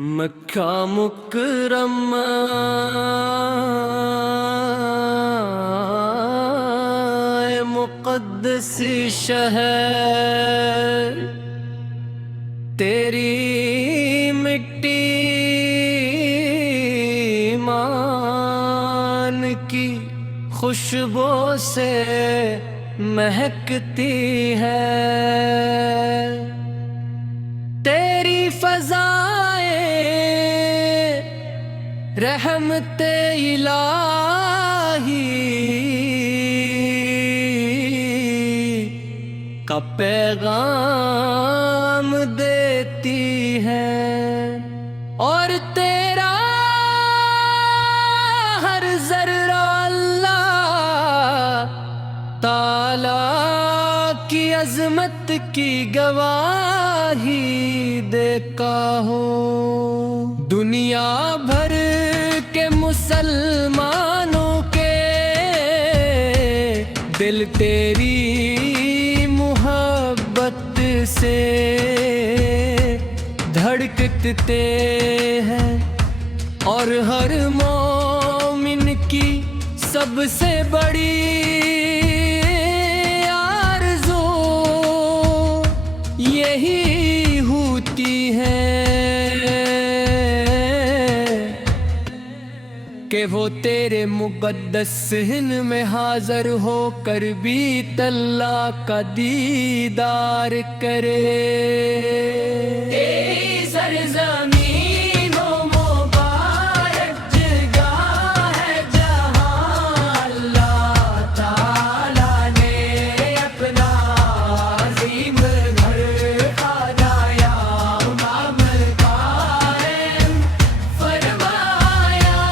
मक्का मुकरमा मुक़द्दस शहर, तेरी मिट्टी ईमान की खुशबू से महकती है। तेरी फ़ज़ाएं रहमते इलाही का पैगाम देती है, और तेरा हर ज़र्रा अल्लाह ताला की अज़मत की गवाही देता हो। दुनिया भर के मुसलमानों के दिल तेरी मोहब्बत से धड़कते हैं, और हर मोमिन की सबसे बड़ी आरज़ू यही होती है कि वो तेरे मुक़द्दस हिन में हाज़र होकर भी अल्लाह का दीदार करे। तेरी सरज़मीनों मुबारक जगह है जहाँ अल्लाह ताला ने अपना अज़ीम घर ख़ानाया मामल कायम फरमाया।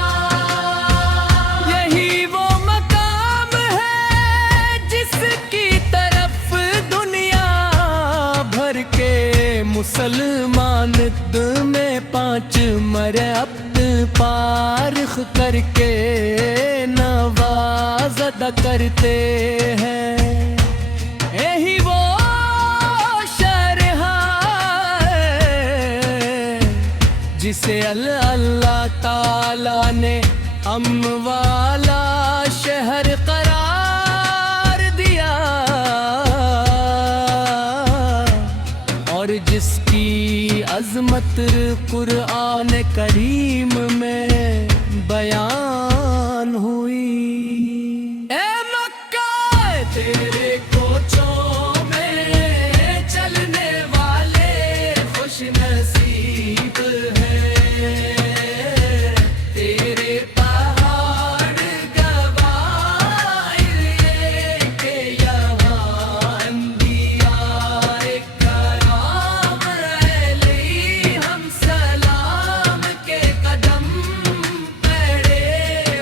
यही वो मकाम है जिसकी तरफ दुनिया भर के मुसलमान में पांच मरहब पारख करके नवाज़ अदा करते हैं। यही वो शरहा है जिसे अल्लाह ताला ने अमन वाला शहर करार दिया, और जिसकी अज़मत कुरान करीम में बयान हुई। ए मक्का तेरे कोचों में चलने वाले खुश नसीब हैं, तेरे पहाड़ गवाह ये के यहाँ अंबिया कराम अलैहिम सलाम के कदम पड़े,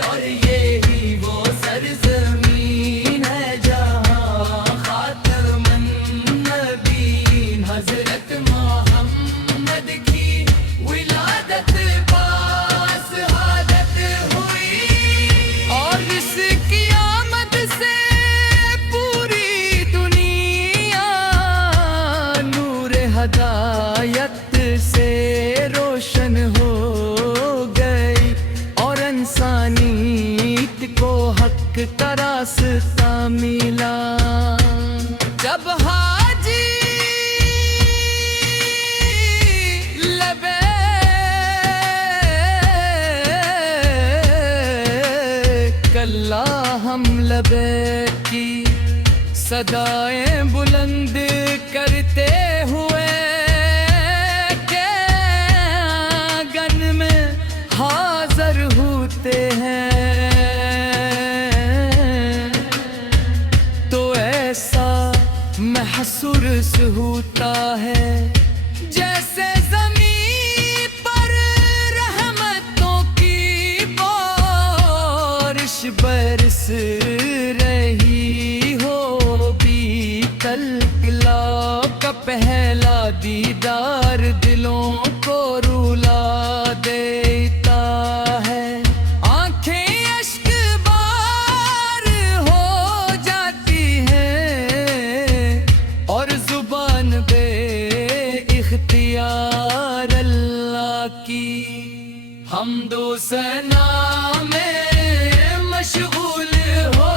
और यही वो सरज़मीन है जहाँ खातमुन नबीन हज़रत मोहम्मद की विलादत पास हादत हुई, और इसकी आमद से पूरी दुनिया नूर हदायत से रोशन हो गई, और इंसानियत को हक का रास्ता मिला। जब हाजी लबैक अल्लाह हम लबैक की सदाएं बुलंद करते हुए के आंगन में हाज़र होते हैं, तो ऐसा महसूस होता है जैसे ज़मीन पर रहमतों की बारिश बरस रही हो। बीतल किला का पहला दीदार दिलों को रुला देता है, आंखें अश्क बार हो जाती हैं, और जुबान बे इख्तियार अल्लाह की हमदो सना में मशगूल हो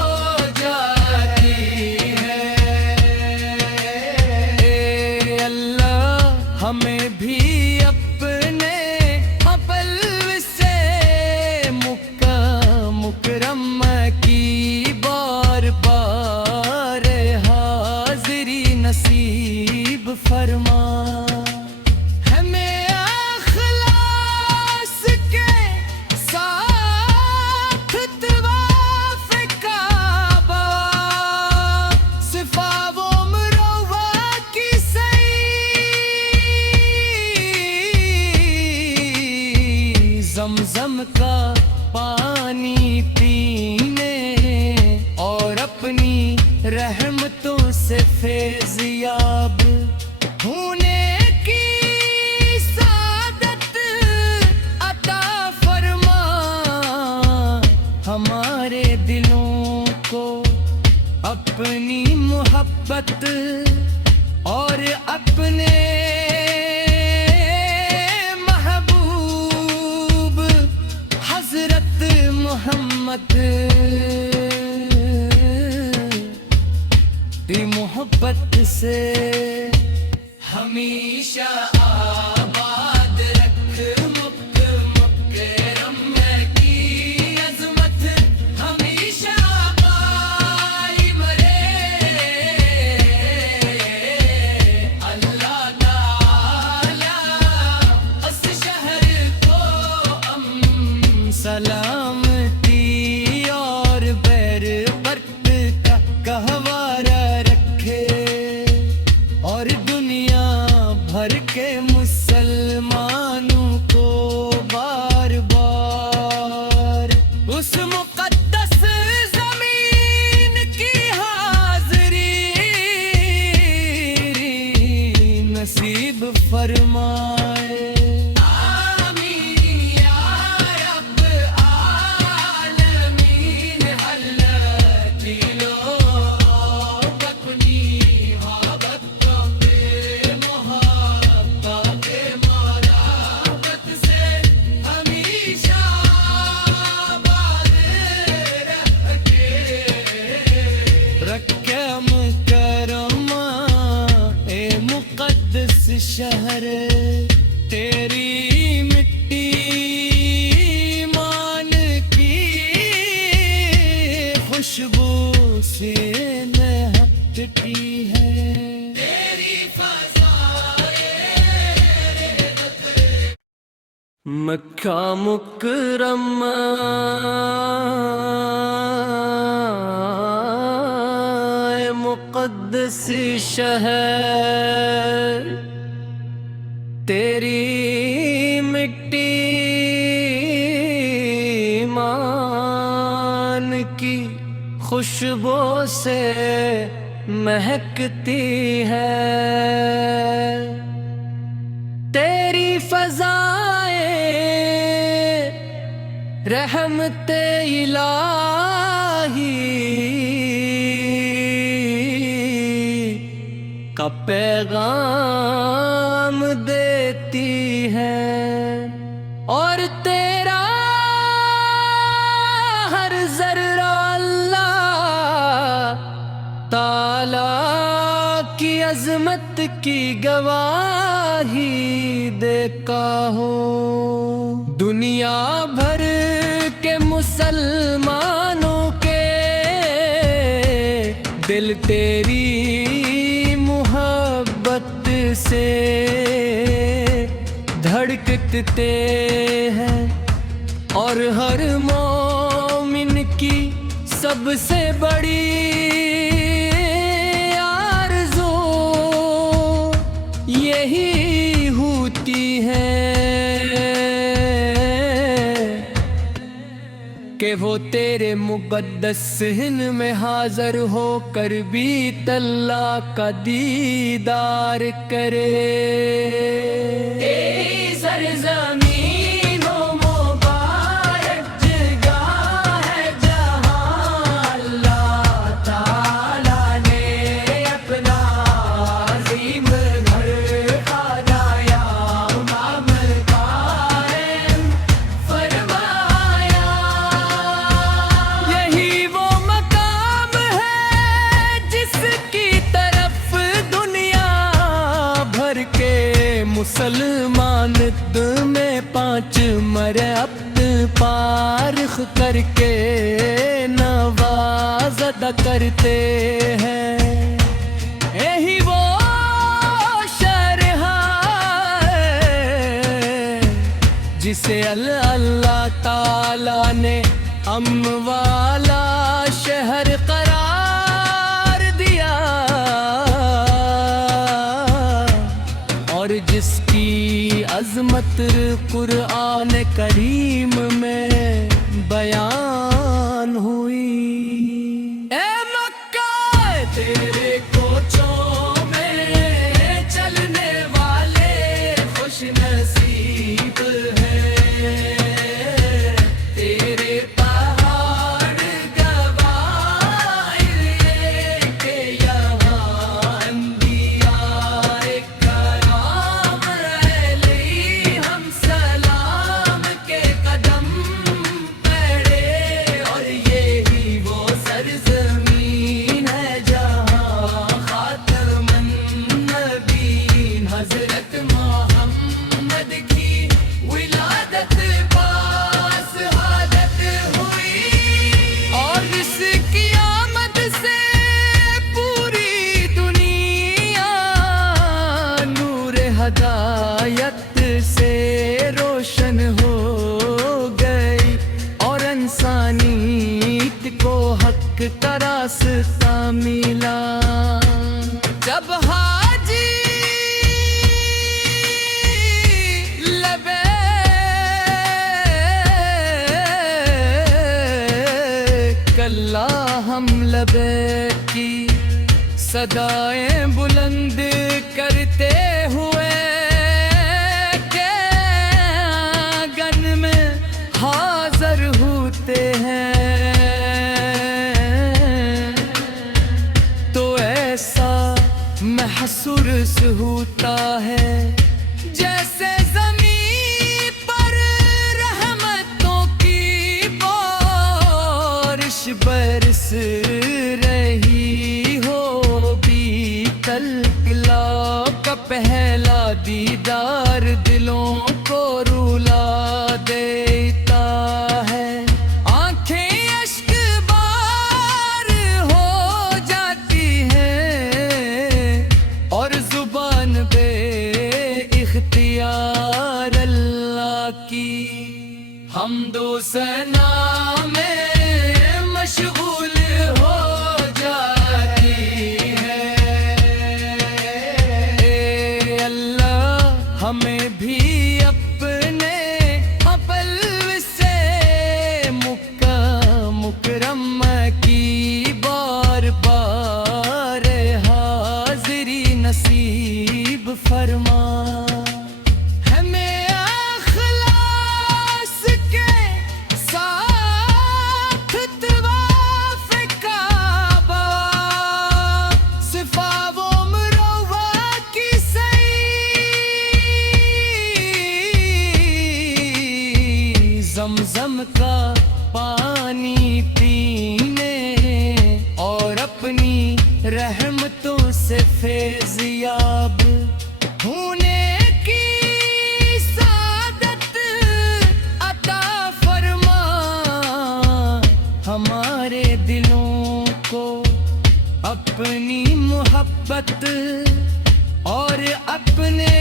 जाती है। अल्लाह हमें भी अपने पल्व से मुकरम की बार बार हाजिरी नसीब फरमा। हमें अखलास के साथ तवाफ काबा सिफा वो मरवा की सही ज़मज़म का पानी पीने और अपनी रहमतों से फैज़याब होने की सादत अता फरमा। हमारे दिलों को अपनी मोहब्बत और अपने महबूब हज़रत मोहम्मद की मोहब्बत से हमेशा आबाद रख। मुकरम की अज़मत हमेशा कायम रहे। अल्लाह ताला उस शहर को सलामती और बरकत का गहवारा रखे और दुनिया भर के मुसलमानों को बार बार उस मुक़द्दस ज़मीन की हाज़िरी नसीब फरमाए। आमीन या रब आलमीन। अल्लाह दिलो अपनी मोहब्बत के मोहब्बत से हमेशा आबाद रखे मुकरमा ए मुक़द्दस शहर। तेरी मिट्टी ईमान की खुशबू से महकती है। तेरी मक्का मुकरमा मुक़द्दस शहर। तेरी मिट्टी ईमान की खुशबू से महकती है। तेरी फ़ज़ाएं रहमते इलाही का पैगाम देती है और तेरा हर ज़र्रा अल्लाह ताला की अज़मत की गवाही देता हो। दुनिया भर के मुसलमानों के दिल तेरी मोहब्बत से धड़कते हैं और हर मोमिन की सबसे बड़ी आरज़ू यही होती है कि वो तेरे मुक़द्दस हिन में हाज़र होकर भी अल्लाह का दीदार करे। तेरी सरज़मीनों मुबारक जगह है जहाँ अल्लाह ताला ने अपना अज़ीम घर खाना या मामल का नित में 5 मरहत पारख करके नवाज अदा करते हैं। यही वो शरहा है जिसे अल्लाह ताला ने अम्न वाला शहर करार दिया, और जिसकी अजमत कुरान करीम में बयान हुई। ए मक्का तेरे कोचों में चलने वाले खुश नसीब हैं, तेरे पहाड़ गवाह ये के यहाँ अंबियाए कराम अलैहि हम सलाम के कदम पड़े, और यही वो सरजमीन है जहाँ खातमुन नबीन हजरत मोहम्मद की विलादत पास हादत हुई। और इस क़यामत से पूरी दुनिया नूर हदायत से रोशन हो गई, और इंसानियत को हक का रास्ता मिला। जब हाजी कल्ला हम लबे की सदाएं बुलंद करते हुए के आंगन में हाजिर होते हैं, तो ऐसा महसूस होता है जैसे ज़मीन पर रहमतों की बारिश बरस रही हो। बीतल किला का पहला दीदार दिलों को रुला देता है, आंखें अश्क बार हो जाती हैं, और जुबान बे इख्तियार अल्लाह की हमदो सना में मशगूल हो जाती है। ए अल्लाह हमें भी अपने अपल से मुकरम की बार बार हाजिरी नसीब फरमा। हमें अखलास के साथ तवाफ काबा सिफा वो मरवा की सही, ज़मज़म का पानी पीने और अपनी रहमतों से फैज़याब होने की सादत अता फरमा। हमारे दिलों को अपनी मोहब्बत और अपने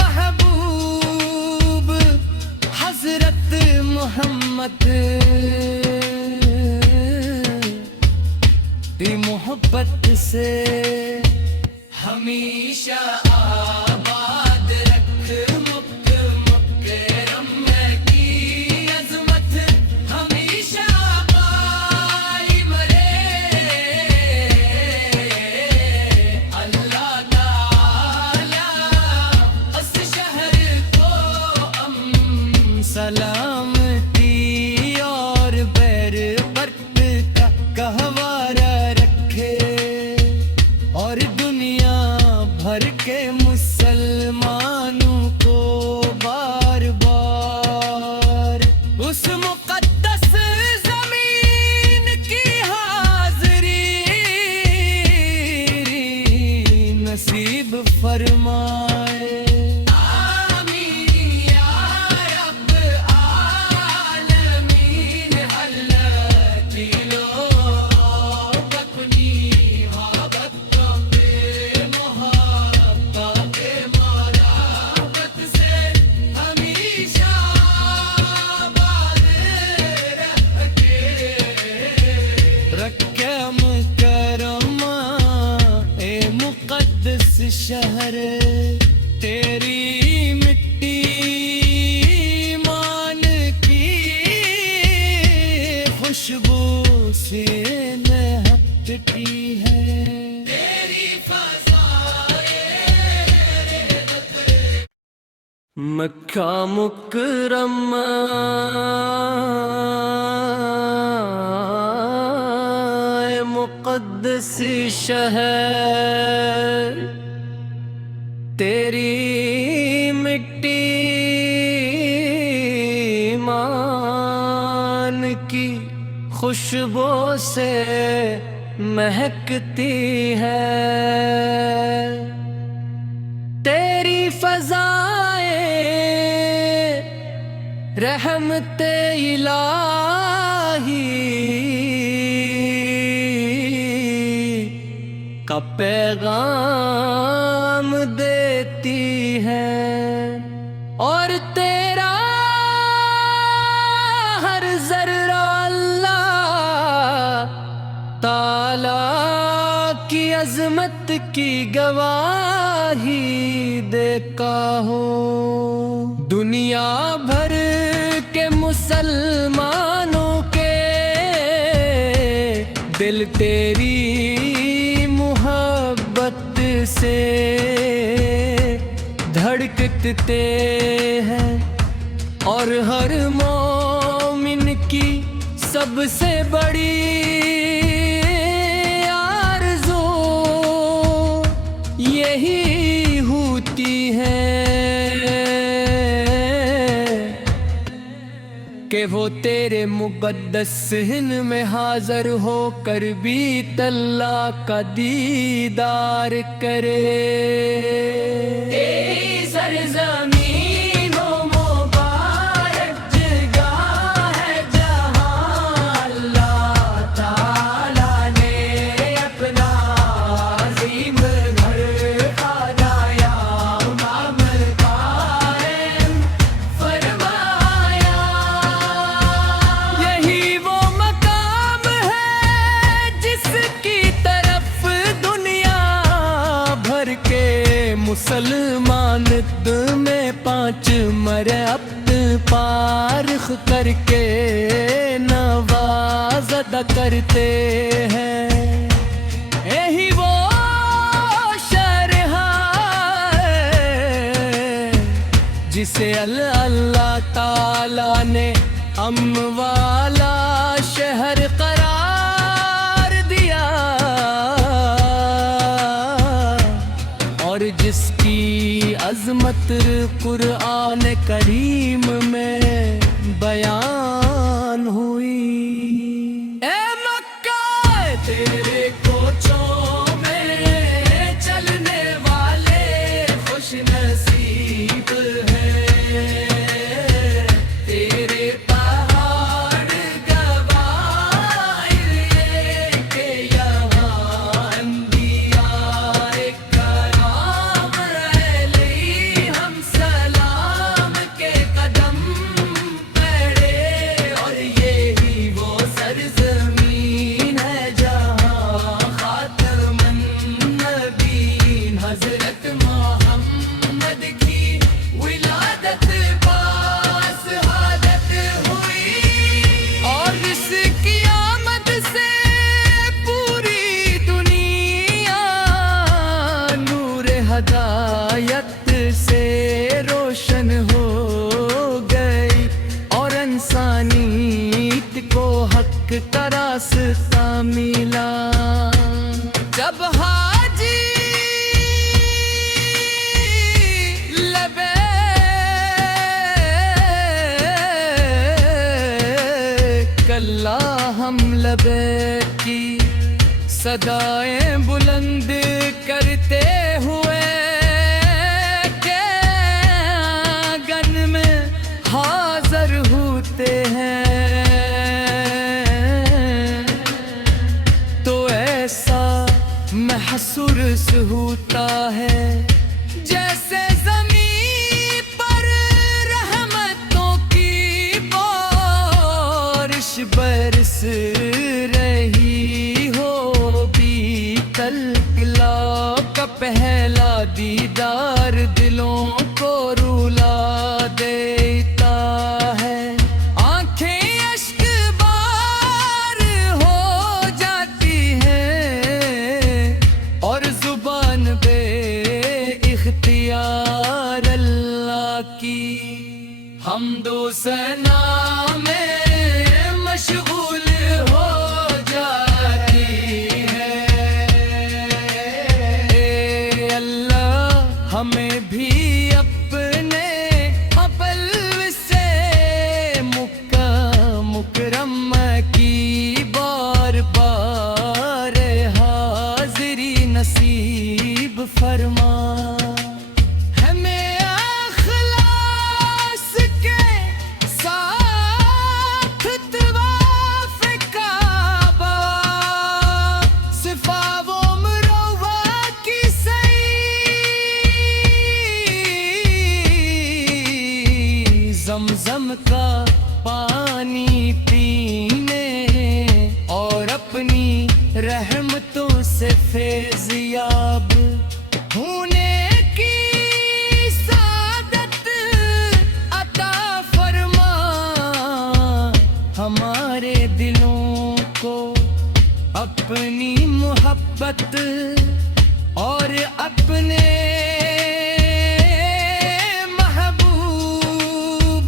महबूब हजरत मोहम्मद की मोहब्बत से हमेशा आबाद रख। मुकरम की अज़मत हमेशा कायम रहे। अल्लाह ताला उस शहर को सलामती और बरकत का गहवारा रखे, और दुनिया भर के मुसलमानों को बार बार उस मुक़द्दस ज़मीन की हाज़िरी नसीब फरमा। शहर तेरी मिट्टी मान की खुशबू से महकती है। तेरी मक्का मुकरमा मुक़द्दस शहर तेरी मिट्टी मान की खुशबू से महकती है। तेरी फ़ज़ाएं रहमते इलाही का पैगाम देती है। और तेरा हर ज़र्रा अल्लाह ताला की अज़मत की गवाही देता हो। दुनिया भर के मुसलमानों के दिल तेरी मोहब्बत से धड़कते हैं। और हर मोमिन की सबसे बड़ी आरज़ू यही होती है कि वो तेरे मुक़द्दस हिन में हाज़र होकर भी अल्लाह का दीदार करे। तेरी सरज़मीन मुबारक जगह है जहाँ अल्लाह ताला ने अपना अज़ीम घर बनाया, मामल कायम फरमाया। यही वो मकाम है जिसकी तरफ दुनिया भर के मुसलमान में 5 मरहब पारख करके नवाज़ अदा करते हैं। यही वो शहर है जिसे अल्लाह ताला ने अमन वाला शहर करार दिया। और जिसकी अज़मत कुरान करीम में बयान हुई। ए मक्का तेरे कोचों में चलने वाले खुश नसीब हैं। तेरे पहाड़ गवाह ये के यहाँ अंबिया कराम अलैहिम सलाम के कदम पड़े। और यही वो सरज़मीन है जहाँ खातमुन नबीन हज़रत मोहम्मद की विलादत पास हादत हुई। और इसकी आमद से पूरी दुनिया नूर हदायत से रोशन हो गई। और इंसानियत को हक का रास्ता मिला। जब हाजी लबैक अल्लाह हम लबैक की सदाएं बुलंद करते हुए के आंगन में हाज़र होते हैं। तो ऐसा महसूस होता है जैसे ज़मीन पर रहमतों की बारिश बरस रही हो। बीतल का पहला दी की हमदो सना में मशगूल हो जाती है। अल्लाह हमें भी अपने अबल से मुकरम की बार बार हाजिरी नसीब फरमा। हमें अखलास के साथ तवाफ काबा सिफा वो मरवा की सही ज़मज़म का पानी पीने और अपनी रहमतों से फैज़याब होने की सादत अता फरमा। हमारे दिलों को अपनी मोहब्बत और अपने महबूब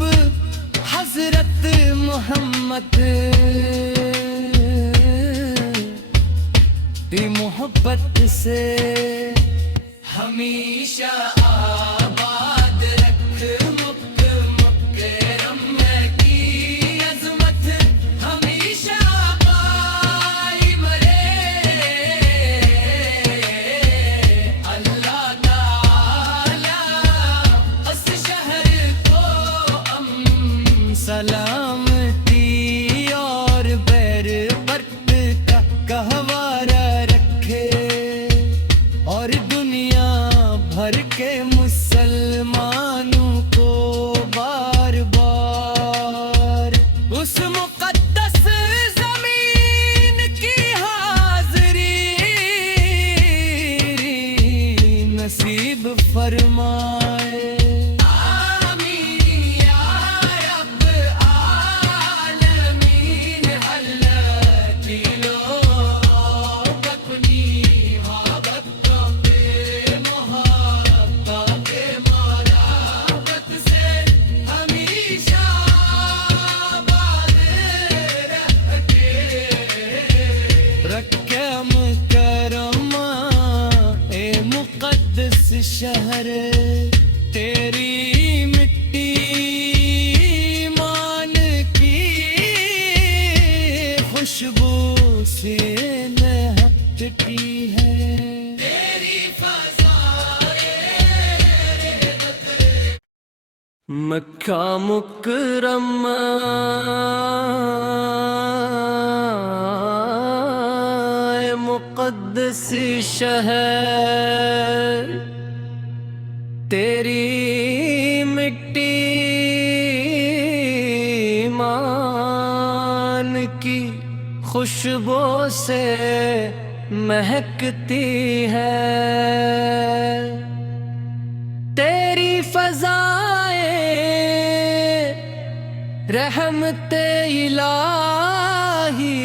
हज़रत मोहम्मद की मोहब्बत से हमेशा आबाद रख। मुकरम की अज़मत हमेशा कायम रहे। अल्लाह ताला उस शहर को सलामती और बरकत का गहवारा रखे और दुनिया भर के मुसलमानों को बार बार उस मुक़द्दस ज़मीन की हाज़िरी नसीब फरमाए। आमीन या रब आलमीन। अल्लाह दिलों अपनी मोहब्बत के मोहब्बत से हमेशा आबाद रखे मुकरमा। ए मुक़द्दस शहर तेरी मिट्टी ईमान की खुशबू से महकती है। तेरी मक्का मुकरमा मुक़द्दस शहर तेरी मिट्टी ईमान की खुशबू से महकती है। तेरी फ़ज़ाएं रहमते इलाही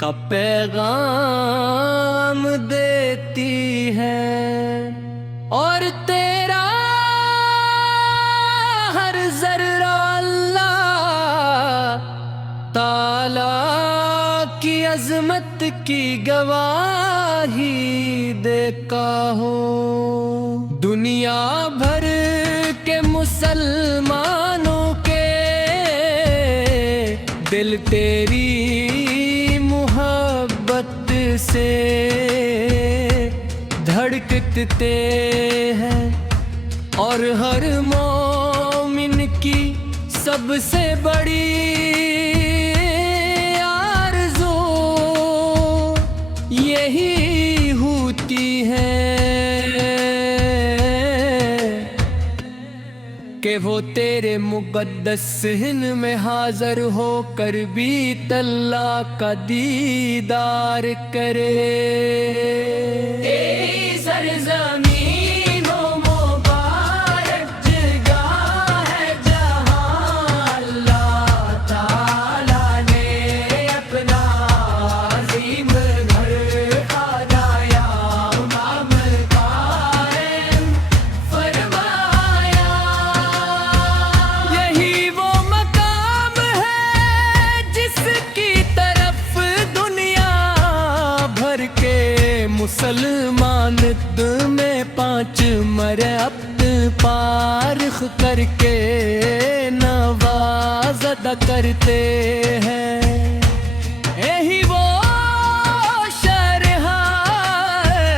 का पैगाम देती है और तेरा हर ज़र्रा अल्लाह ताला की अज़मत की गवाही देता हो। दुनिया भर के मुसलमानों के दिल तेरी मोहब्बत से धड़कते हैं और हर मोमिन की सबसे बड़ी आरज़ू यही होती है कि वो तेरे मुक़द्दस हिन में हाज़र होकर भी अल्लाह का दीदार करे। तेरी सरज़मीनों मुबारक जगह है जहाँ अल्लाह ताला ने अपना अज़ीम घर खाना या इमाम का नित में 5 मरहत पारख करके नवाज अदा करते हैं। यही वो शरहा है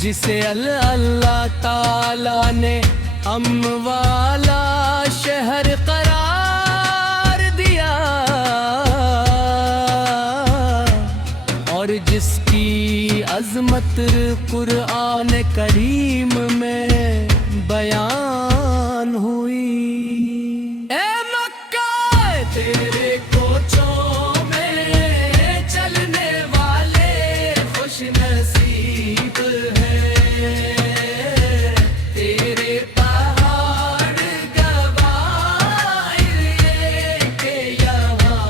जिसे अल्लाह ताला ने अम्न वाला शहर करार दिया, और जिसकी अजमत कुरान करीम में बयान हुई। ए मक्का तेरे कोचों में चलने वाले खुश नसीब हैं, तेरे पहाड़ गवाह ये के यहाँ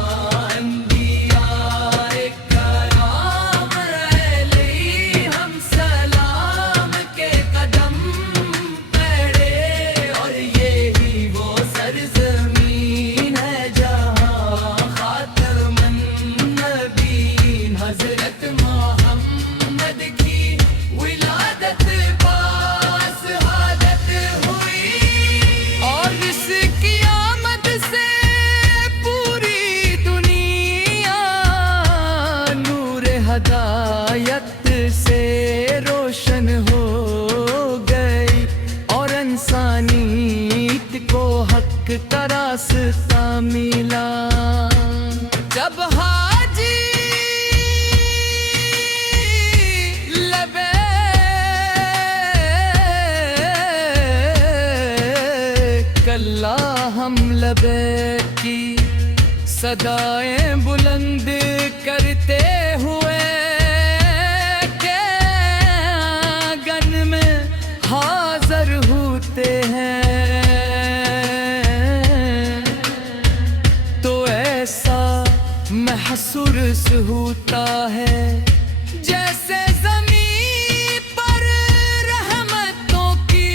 अंबियाए कराम अलैहिम सलाम के कदम पड़े, और यही वो सरजमीन है जहाँ खातमुन नबीन हजरत मोहम्मद की विलादत पास हादत हुई। और इस क़यामत से पूरी दुनिया नूर हदायत से रोशन हो गई, और इंसानियत को हक का रास्ता मिला। जब हाजी कल्ला हम लबे की सदाएं बुलंद करते हुए के आंगन में हाजिर होते हैं, तो ऐसा महसूस होता है जैसे ज़मीन पर रहमतों की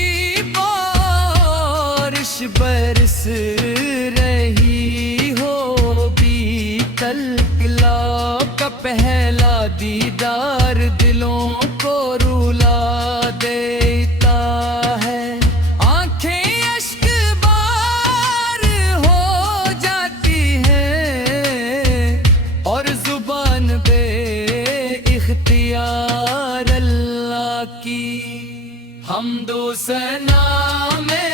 बारिश बरस रही हो। बीतल किला का पहला दीदार दिलों को रुला देता है, आंखें अश्क बार हो जाती हैं, और जुबान बे इख्तियार अल्लाह की हमदो सना में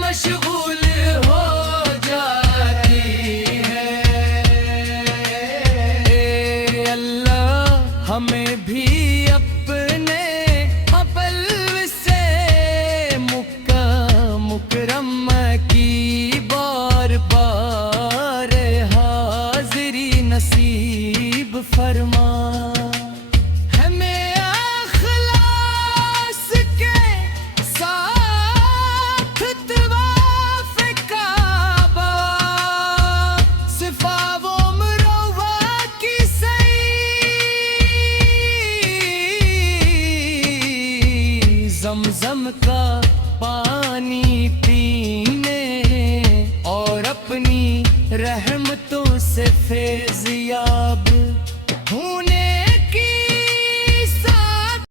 मशगूल हो जाती है। ए अल्लाह हमें भी अपने हबल से मुकरम की बार बार हाजिरी नसीब फरमा। हमें अखलास के साथ तवाफ काबा सिफा वो मुरव्वा की सही, ज़मज़म का पानी पीने और अपनी रहमतों से फैज़याब होने